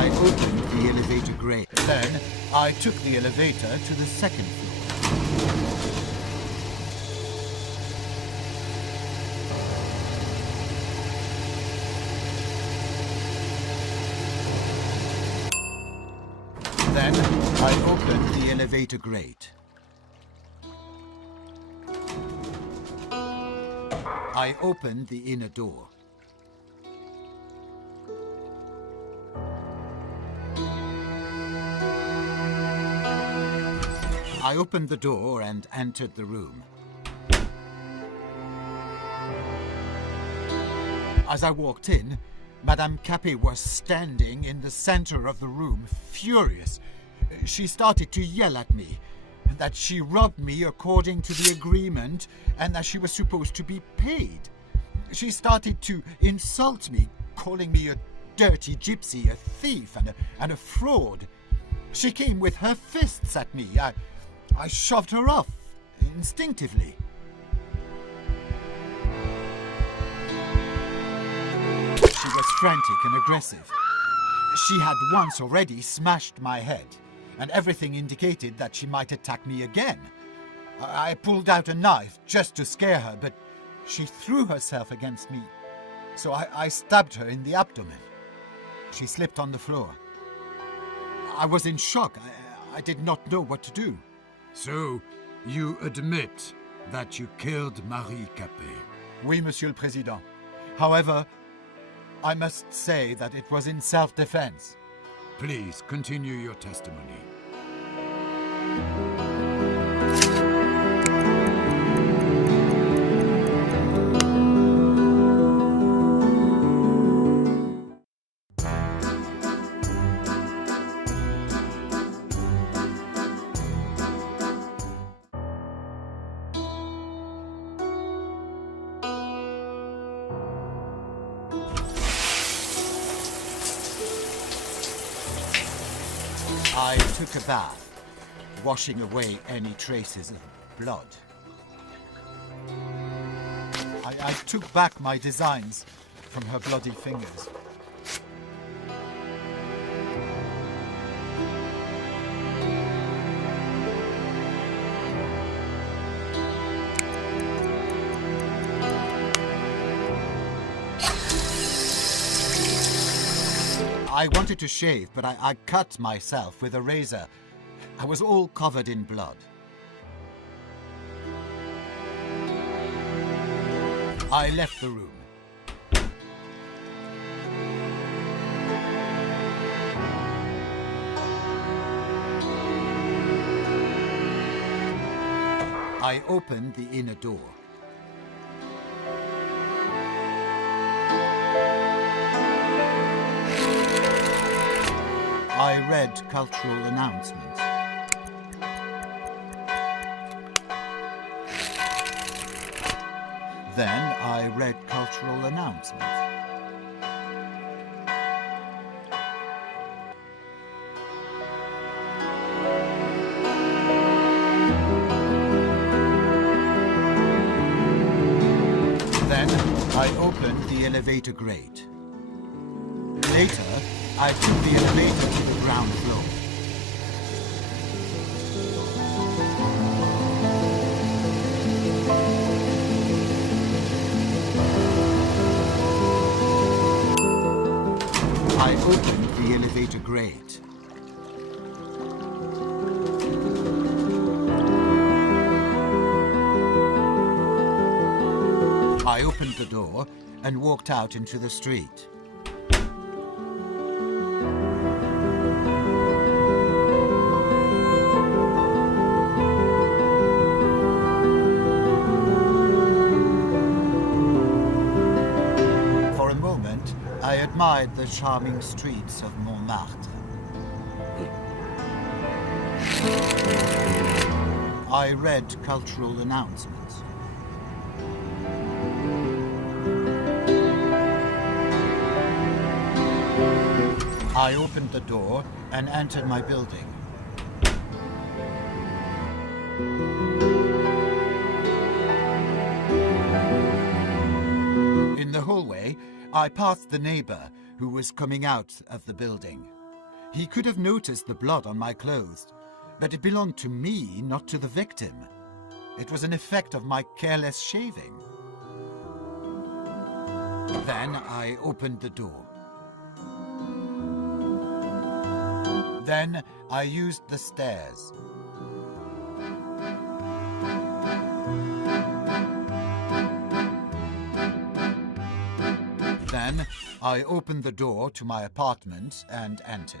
I opened the elevator grate. Then I took the elevator to the second floor. Then I opened the elevator grate. I opened the inner door. I opened the door and entered the room. As I walked in, Madame Capet was standing in the center of the room, furious. She started to yell at me, that she robbed me according to the agreement and that she was supposed to be paid. She started to insult me, calling me a dirty gypsy, a thief, and a fraud. She came with her fists at me. I shoved her off, instinctively. She was frantic and aggressive. She had once already smashed my head, and everything indicated that she might attack me again. I pulled out a knife just to scare her, but she threw herself against me, so I stabbed her in the abdomen. She slipped on the floor. I was in shock. I did not know what to do. So, you admit that you killed Marie Capet? Oui, Monsieur le Président. However, I must say that it was in self-defense. Please continue your testimony. I took a bath, washing away any traces of blood. I took back my designs from her bloody fingers. I wanted to shave, but I cut myself with a razor. I was all covered in blood. I left the room. I opened the inner door. I read cultural announcements. Then I read cultural announcements. Then I opened the elevator grate. Later, I took the elevator to the ground floor. I opened the elevator grate. I opened the door and walked out into the street. I admired the charming streets of Montmartre. I read cultural announcements. I opened the door and entered my building. In the hallway, I passed the neighbor who was coming out of the building. He could have noticed the blood on my clothes, but it belonged to me, not to the victim. It was an effect of my careless shaving. Then I opened the door. Then I used the stairs. Then I opened the door to my apartment and entered.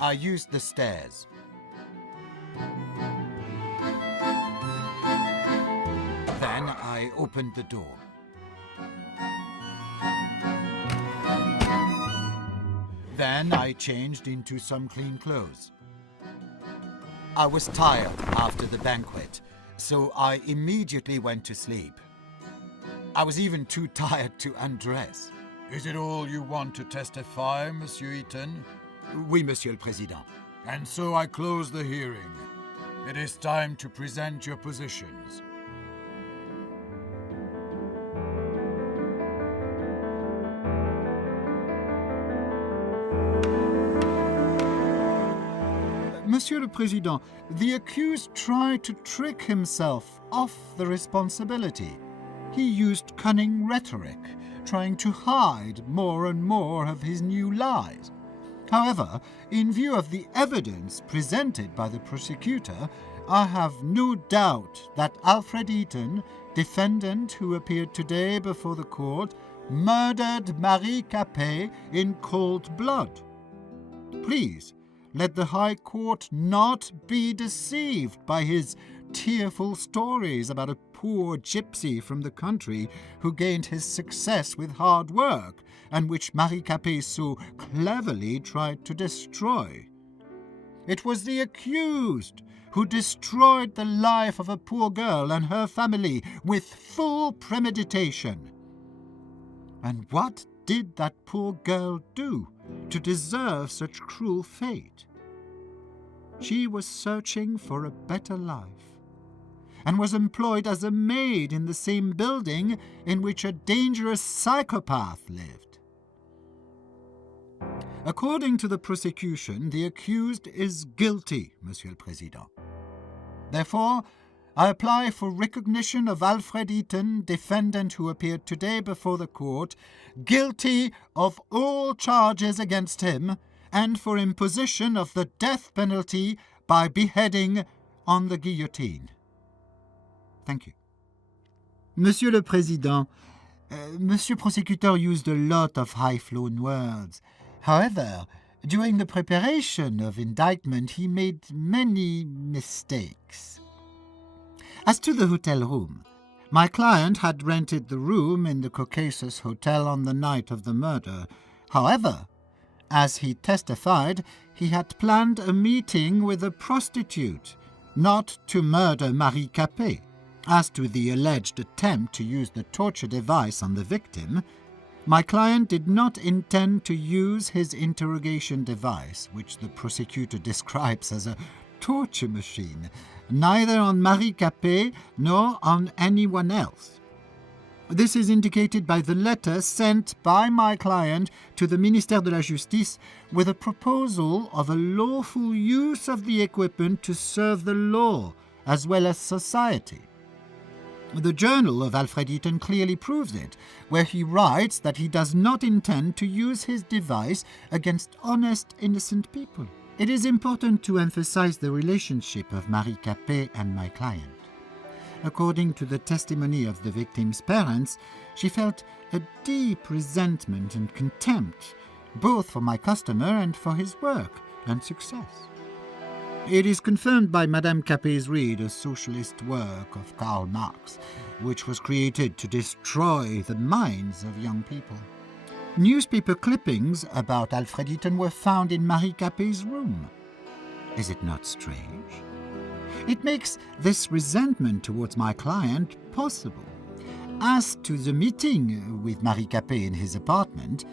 I used the stairs. Then I opened the door. Then I changed into some clean clothes. I was tired after the banquet, so I immediately went to sleep. I was even too tired to undress. Is it all you want to testify, Monsieur Eaton? Oui, Monsieur le Président. And so I close the hearing. It is time to present your positions. Monsieur le Président, the accused tried to trick himself off the responsibility. He used cunning rhetoric, trying to hide more and more of his new lies. However, in view of the evidence presented by the prosecutor, I have no doubt that Alfred Eaton, defendant who appeared today before the court, murdered Marie Capet in cold blood. Please, let the High Court not be deceived by his tearful stories about a poor gypsy from the country who gained his success with hard work and which Marie Capet so cleverly tried to destroy. It was the accused who destroyed the life of a poor girl and her family with full premeditation. And what did that poor girl do to deserve such cruel fate? She was searching for a better life, and was employed as a maid in the same building in which a dangerous psychopath lived. According to the prosecution, the accused is guilty, Monsieur le Président. Therefore, I apply for recognition of Alfred Eaton, defendant who appeared today before the court, guilty of all charges against him, and for imposition of the death penalty by beheading on the guillotine. Thank you. Monsieur le Président, Monsieur Prosecutor used a lot of high-flown words. However, during the preparation of indictment, he made many mistakes. As to the hotel room, my client had rented the room in the Caucasus Hotel on the night of the murder. However, as he testified, he had planned a meeting with a prostitute, not to murder Marie Capet. As to the alleged attempt to use the torture device on the victim, my client did not intend to use his interrogation device, which the prosecutor describes as a torture machine, neither on Marie Capet nor on anyone else. This is indicated by the letter sent by my client to the Ministère de la Justice with a proposal of a lawful use of the equipment to serve the law as well as society. The journal of Alfred Eaton clearly proves it, where he writes that he does not intend to use his device against honest, innocent people. It is important to emphasize the relationship of Marie Capet and my client. According to the testimony of the victim's parents, she felt a deep resentment and contempt, both for my customer and for his work and success. It is confirmed by Madame Capet's read, a socialist work of Karl Marx, which was created to destroy the minds of young people. Newspaper clippings about Alfred Eaton were found in Marie Capet's room. Is it not strange? It makes this resentment towards my client possible. As to the meeting with Marie Capet in his apartment,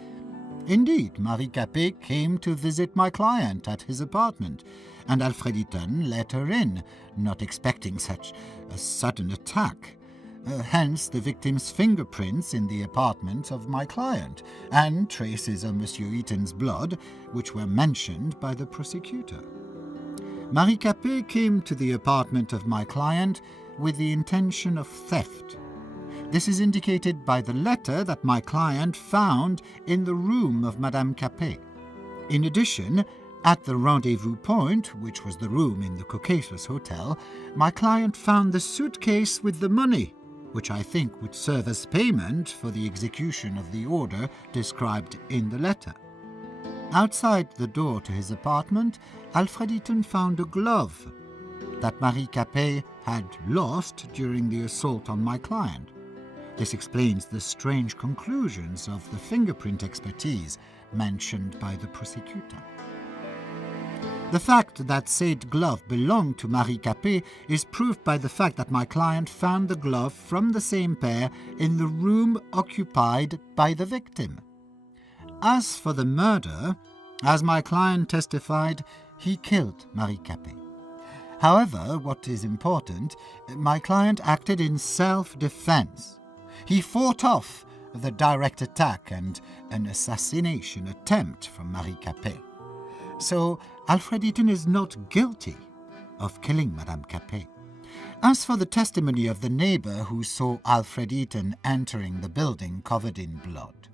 Indeed, Marie Capet came to visit my client at his apartment, and Alfred Eaton let her in, not expecting such a sudden attack. Hence the victim's fingerprints in the apartment of my client, and traces of Monsieur Eaton's blood, which were mentioned by the prosecutor. Marie Capet came to the apartment of my client with the intention of theft. This is indicated by the letter that my client found in the room of Madame Capet. In addition, at the rendezvous point, which was the room in the Caucasus Hotel, my client found the suitcase with the money, which I think would serve as payment for the execution of the order described in the letter. Outside the door to his apartment, Alfred Eaton found a glove that Marie Capet had lost during the assault on my client. This explains the strange conclusions of the fingerprint expertise mentioned by the prosecutor. The fact that said glove belonged to Marie Capet is proved by the fact that my client found the glove from the same pair in the room occupied by the victim. As for the murder, as my client testified, he killed Marie Capet. However, what is important, my client acted in self-defense. He fought off the direct attack and an assassination attempt from Marie Capet. So, Alfred Eaton is not guilty of killing Madame Capet. As for the testimony of the neighbor who saw Alfred Eaton entering the building covered in blood,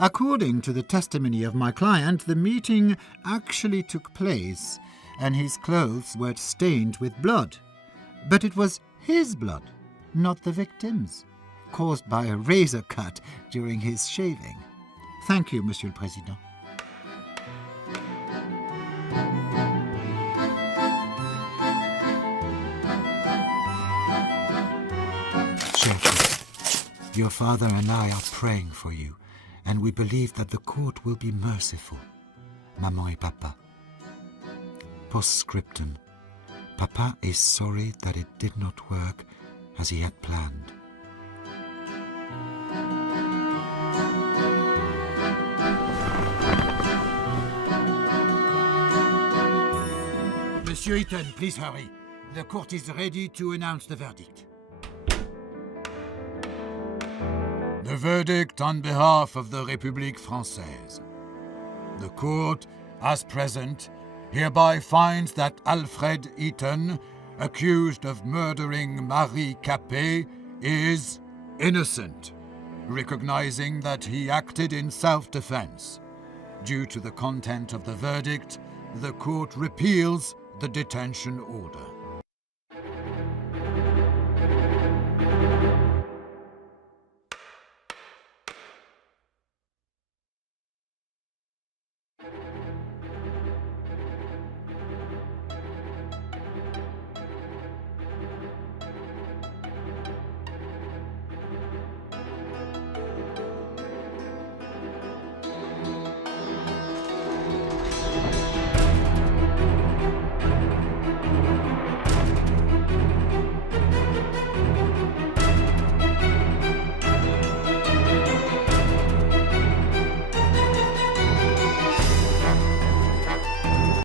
according to the testimony of my client, the meeting actually took place and his clothes were stained with blood. But it was his blood, not the victim's, caused by a razor cut during his shaving. Thank you, Monsieur le Président. Your father and I are praying for you, and we believe that the court will be merciful. Maman et Papa. Postscriptum. Papa is sorry that it did not work as he had planned. Monsieur Eaton, please hurry. The court is ready to announce the verdict. The verdict on behalf of the République Française. The court, as present, hereby finds that Alfred Eaton, accused of murdering Marie Capet, is innocent, recognizing that he acted in self-defense. Due to the content of the verdict, the court repeals the detention order.